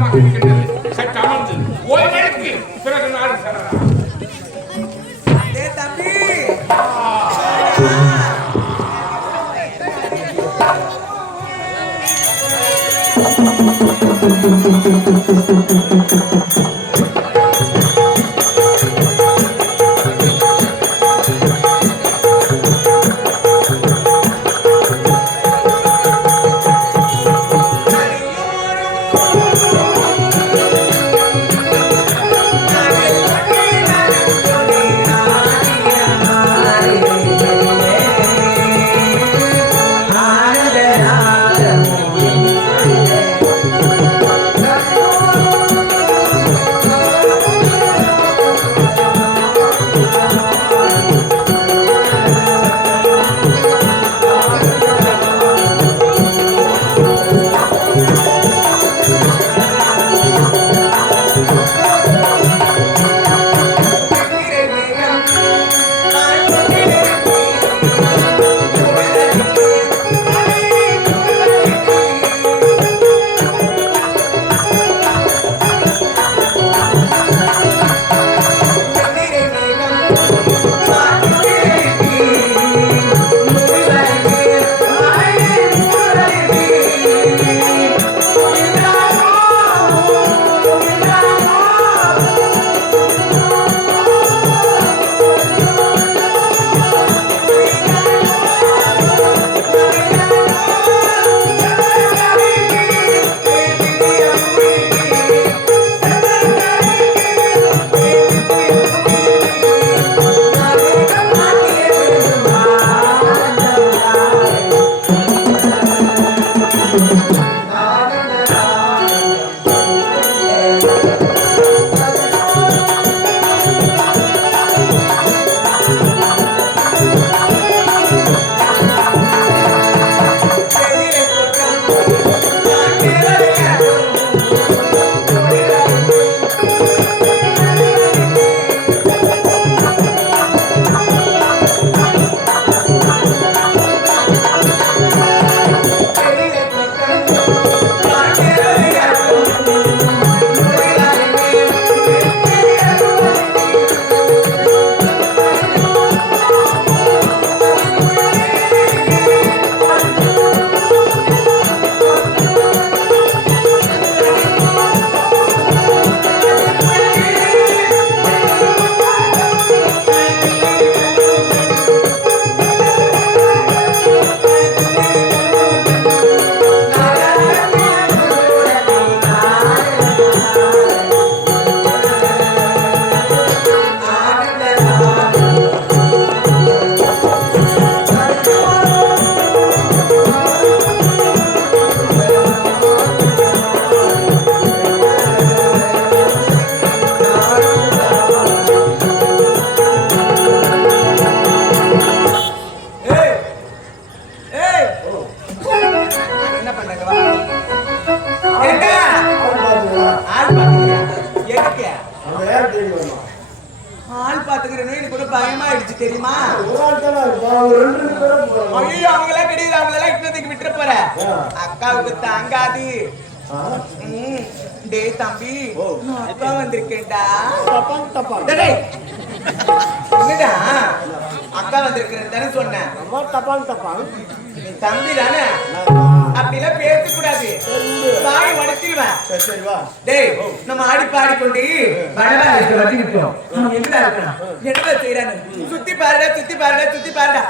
ஆனந்தமாக இருக்கின்றது. சற்று அமர்ந்து ஓய்வெடுத்து பிறகு நாடு செல்லலாம். தம்பி ஆள் பாத்துக்கிறேன்னு எனக்கு கூட பயமா ஆயிடுச்சு தெரியுமா? ஐயோ அவங்களாம் கிடையாது, அவங்களெல்லாம் இப்போதைக்கு விட்டுற போற. அக்காவுக்கு தாங்காது. டேய் தம்பி, நான் அப்பா வந்திருக்கேன்டா. என்னடா அக்கா வந்திருக்கிறேன் தானே சொன்னேன். நீ தம்பி தானே, அப்படிலாம் பேசக்கூடாது, வாய் உடைச்சிருவேன். டேய் நம்ம ஆடி பாடிக்கொண்டு என்னடா செய்யறானு சுத்தி பாருடா, சுத்தி பாருடா, சுத்தி பாருடா.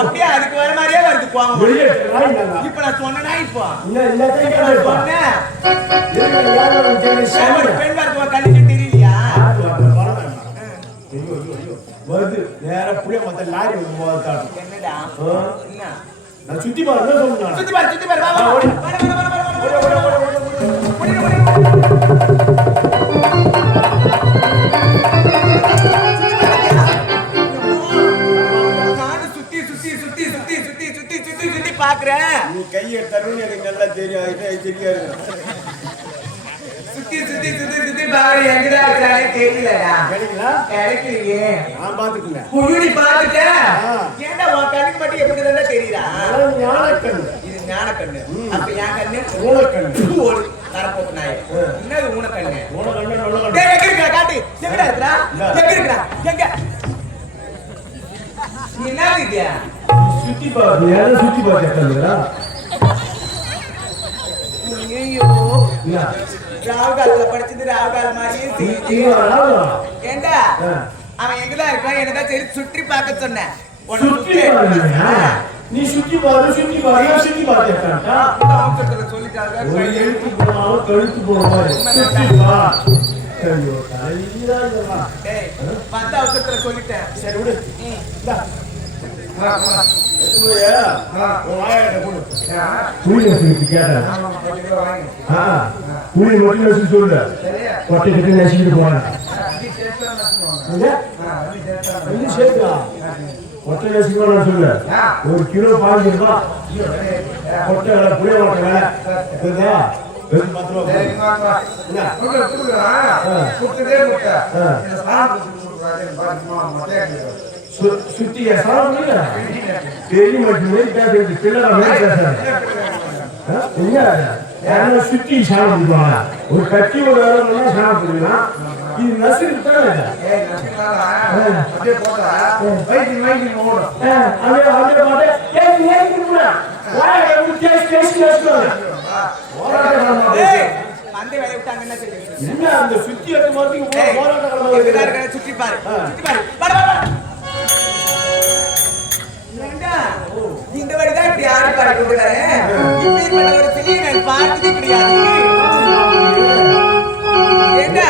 அப்படியே அதுக்கு வர மாதிரியே வருது. இப்ப நான் சொன்னா இப்போ பெண் வரதுவா கண்ணுக்கு தெரியலையா? என்னடா சுத்தி பாரு, சுத்தி பாரு, சுத்தி பாரு. பாக்குறேன். நீ கையை தருன்னு எனக்கு நல்லா தெரியும். சுத்தி சுத்தி சுத்தி சுத்தி சுத்தி பாரு எங்கதான் இருக்கானே தெரியலடா. கிடைக்கல கிடைக்கலையே. நான் பாத்துக்கல புழுடி பாத்துட்ட. ஏன்டா உன் கண்ணுக்கு மட்டும் எப்படி தானே தெரியுதா? ஞானக்கண்ணு இது ஞானக்கண்ணு. அப்ப என் கண்ணு ஊனக்கண்ணு ஒரு தரப்போக்கு நாய். என்னது ஊனக்கண்ணு? ஊனக்கண்ணு நல்ல டேய் எங்க இருக்கா காட்டு. எங்கடா இருக்கா? எங்க இருக்கா? எங்க? நீ என்ன இருக்கியா? சுத்தி பாத்து யாரும் சுத்தி பாத்துறா ஐயோ ராவுகாலத்துல படிச்சது ராவுகால மாதிரியே செய்யுது. ஏண்டா அவன் எங்கதான் இருக்கான்? என்னதான் சரி சுற்றி பார்க்க சொன்னேன். நீ சுத்தி பாரு சுத்தி பாத்துட்டா சொல்லிட்டாங்க. ஒரு எழுத்து போனாலும் கழுத்து போவாரு சுத்தி பா. ஐயோ தலையில டேய் 10 அவசரத்துல சொல்லிட்டேன். சரி விடு. இந்தா கூலி வசூலுக்கு கேட்டேன். கூலி மட்டும் வசூல் சொல்லு. கொட்டை கட்டி நசிக்கிட்டு போனேன். சேர்த்தா கொட்டை நசிக்கணும் சொல்லு. 1 கிலோ 15 ரூபா. கொட்டை வேலை புளிய மாட்டேன் வேலை இருக்குதா? 10 ரூபா. சுத்திய சாமி பெரிய மட்டுமே பேசுறது பிள்ளை சுத்தி சாப்பிடுவாங்க. ஒரு கட்டி ஒரு வேலை சாப்பிடுவா. இது நசுக்கு தானே அந்த சுத்தி சுற்றி பாரு இந்த வழிதான் இப்படி ஆடி பாடி கொடுக்குறாரு. இப்படிப்பட்ட ஒரு பிள்ளையை நான் பார்த்தது கிடையாது. ஏண்டா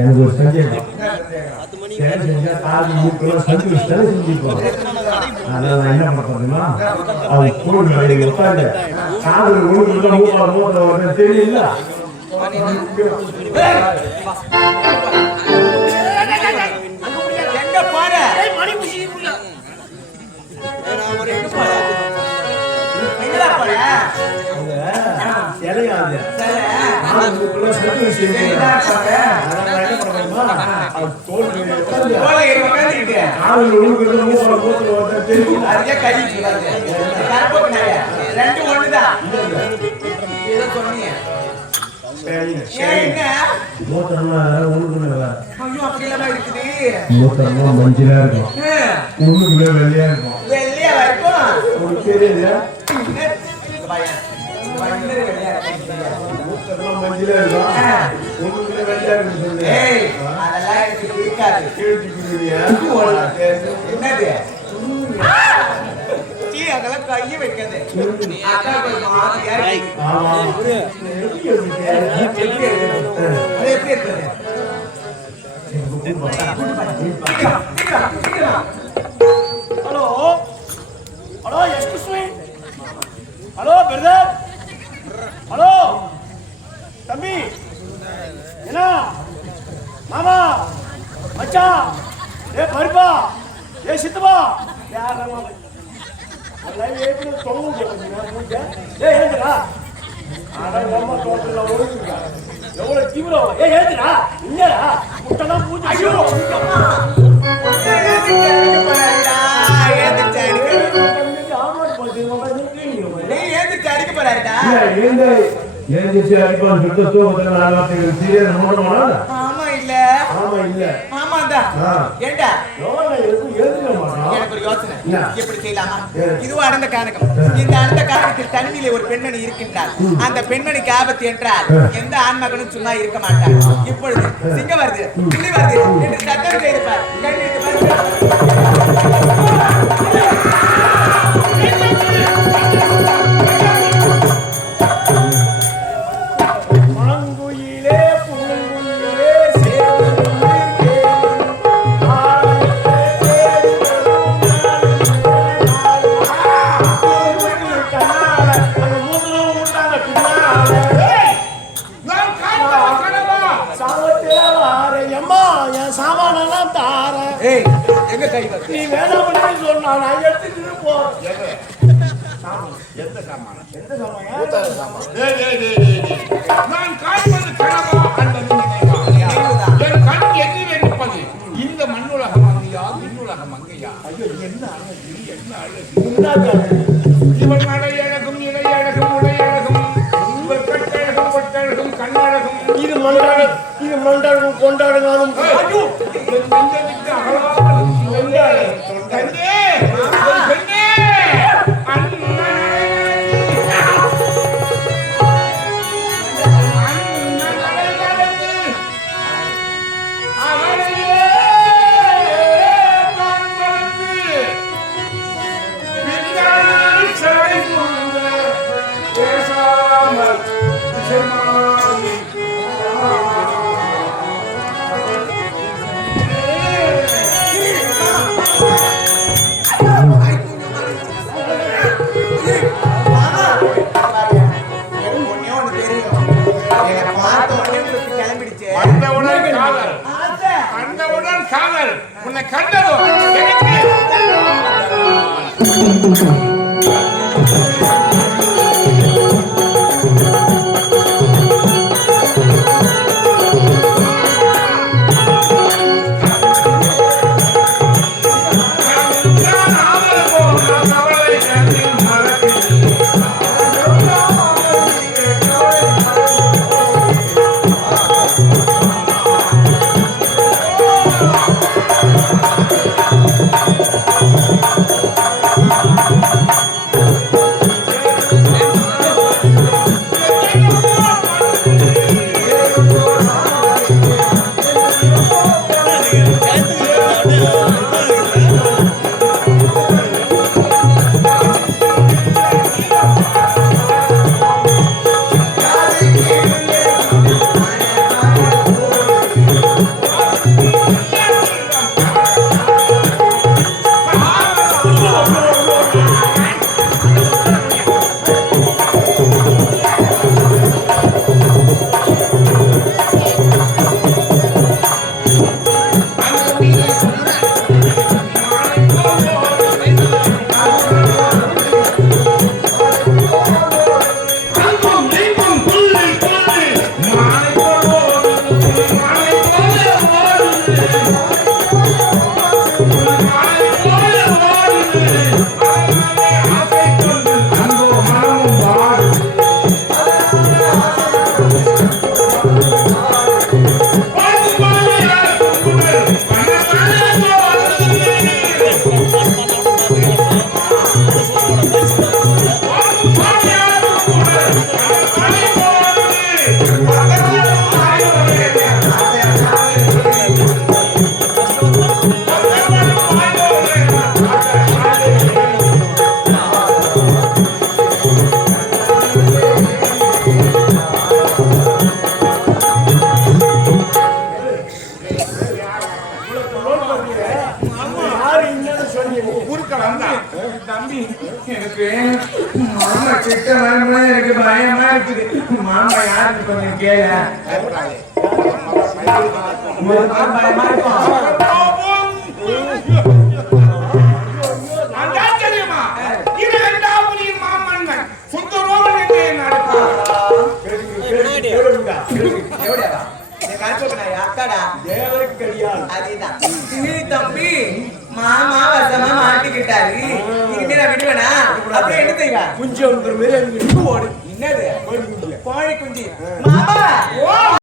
எனக்கு ஒரு சந்தேகம். அதெல்லாம் என்ன பண்றதுன்னா அவங்க கூட உட்காந்து காதல் தெரியல. எங்க பாரு மஞ்சளா இருக்கும். உள்ளுக்குள்ள வெள்ளையா இருக்கும். வெள்ளையா இருக்கும். தெரியல அதெல்லாம் எனக்கு பிடிக்காது. என்னது அதெல்லாம் கையை வைக்காது. எப்படி இருக்குது? Hello hello excuse me. Hello brother. Hello தம்பி. என்ன மாமா மச்சான் ஏ பருப்பா ஏ சித்தப்பா யாரமா எல்லாம் ஏற்கனவே தொங்க ஏ ஏந்துடா. ஆனா ரொம்ப தோட்டத்தில் ஓடுங்க. எவ்வளோ தீவிரம். ஏ ஏந்துடா. இல்லடா முட்டெல்லாம் பூஜை. ஐயோ தனிமையிலே ஒரு பெண்மணி இருக்கின்றார். அந்த பெண்மணிக்கு ஆபத்து என்றால் எந்த ஆண்மகனும் சும்மா இருக்க மாட்டார். இப்பொழுது சிங்கம் வருது புலி வருது என்று சத்தம் செய்திருப்பார். நீ வேணாம் சொன்னா நான் எடுத்துட்டு போ. எந்த சாமான்? எந்த சாமான்? நான் காண்பது கனவா அல்லது நினைவா? என் கண் எதிரே நிற்பது இந்த மண்ணுலகம் அங்கையா விண்ணுலகம் அங்கையா? என்ன இவன் அடையழகும் இடையழகும் உடையழகும் இவர் கட்டழகும் பொட்டழகும் கண்ணழகும் இது மண்டாடும் கொண்டாடுங்காலும் அந்தவுடன் காதல் உன்னை கண்டதோ எனக்கு தம்பி எனக்கு மாமா கிட்ட வரும்போது எனக்கு பயமா இருக்குது. மாமா யாருக்கு கொஞ்சம் கேள பயமா இருக்கும். தெரியுமா இது இரண்டாவது மாமன்னன் சுந்தரோவன் என்று தம்பி மாமா வசமா மாட்டிக்கிட்டாரு. இனிமே விடுவேனா அப்புறம் என்ன செய்வா? குஞ்சு என்னது கோழி குஞ்சு மாமா